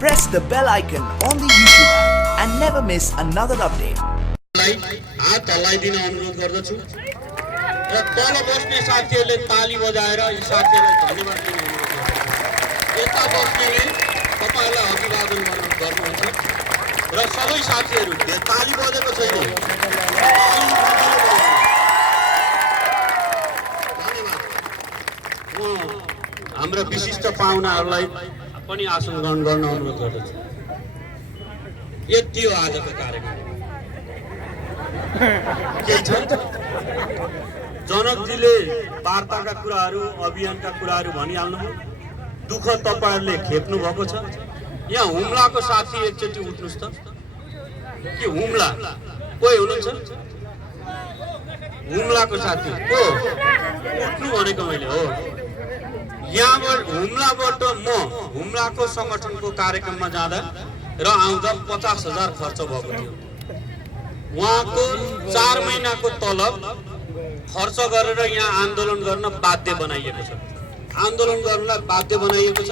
press the bell icon on the YouTube app and never miss another update. हात हल्लाइदिन अनुरोध गर्दछु र तल बस्ने साथीहरूले ताली बजाएर यी साथीहरूलाई धन्यवाद दिन अनुरोध गर्दछु। यता बस्नेले तपाईहरुलाई अभिवादन गर्नुहुन्छ र सबै साथीहरू ताली बजेको छैन। हाम्रो विशिष्ट पाहुनाहरूलाई पनि आसन ग्रहण गर्न अनुरोध गर्दछु। यति हो आजको कार्यक्रम। जनकजीले वार्ताका कुराहरू अभियानका कुराहरू भनिहाल्नुभयो। दुःख तपाईहरुले खेप्नु भएको छ। यहाँ हुम्लाको साथी एकचोटि उठ्नुस् त। के हुम्ला कोही हुनुहुन्छ? हुम्लाको साथी को उठ्नु भनेको मैले हो। यहाँबाट हुम्लाबाट म हुम्लाको संगठनको कार्यक्रममा जाँदा र आउँदा 50,000 खर्च भएको थियो। उहाँको 4 महिनाको तलब खर्च गरेर यहाँ आन्दोलन गर्न बाध्य बनाइएको छ। आन्दोलन गर्नलाई बाध्य बनाइएको छ।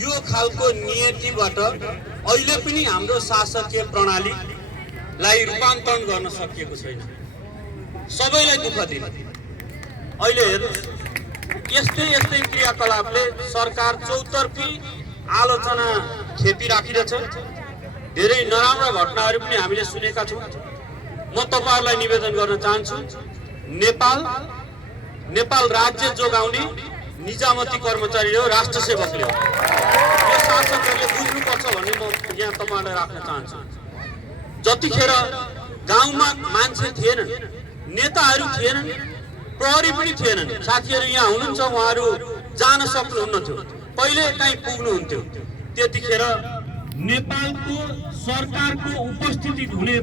यो खालको नियतिबाट अहिले पनि हाम्रो शासकीय प्रणालीलाई रूपान्तरण गर्न सकिएको छैन। सबैलाई दुःख दिने। अहिले हेर्नुस् यस्तै क्रियाकलापले सरकार चौतर्फी आलोचना खेपिराखिरहेछ। धेरै नराम्रा घटनाहरू पनि हामीले सुनेका छौँ। म तपाईहरुलाई निवेदन गर्न चाहन्छु, नेपाल राज्य जोगाउने निजामती कर्मचारी हो, राष्ट्र सेवकले हो। यो शासकहरूले बुझ्नुपर्छ भन्ने म यहाँ तपाईहरुलाई राख्न चाहन्छु। जतिखेर गाउँमा मान्छे थिएनन्, नेताहरू थिएनन्, प्रहरी पनि थिएनन्, साथीहरू यहाँ हुनुहुन्छ, उहाँहरू जान सक्नुहुन्न थियो, पहिले कहीँ पुग्नुहुन्थ्यो। त्यतिखेर नेपालको सरकारको उपस्थिति हुने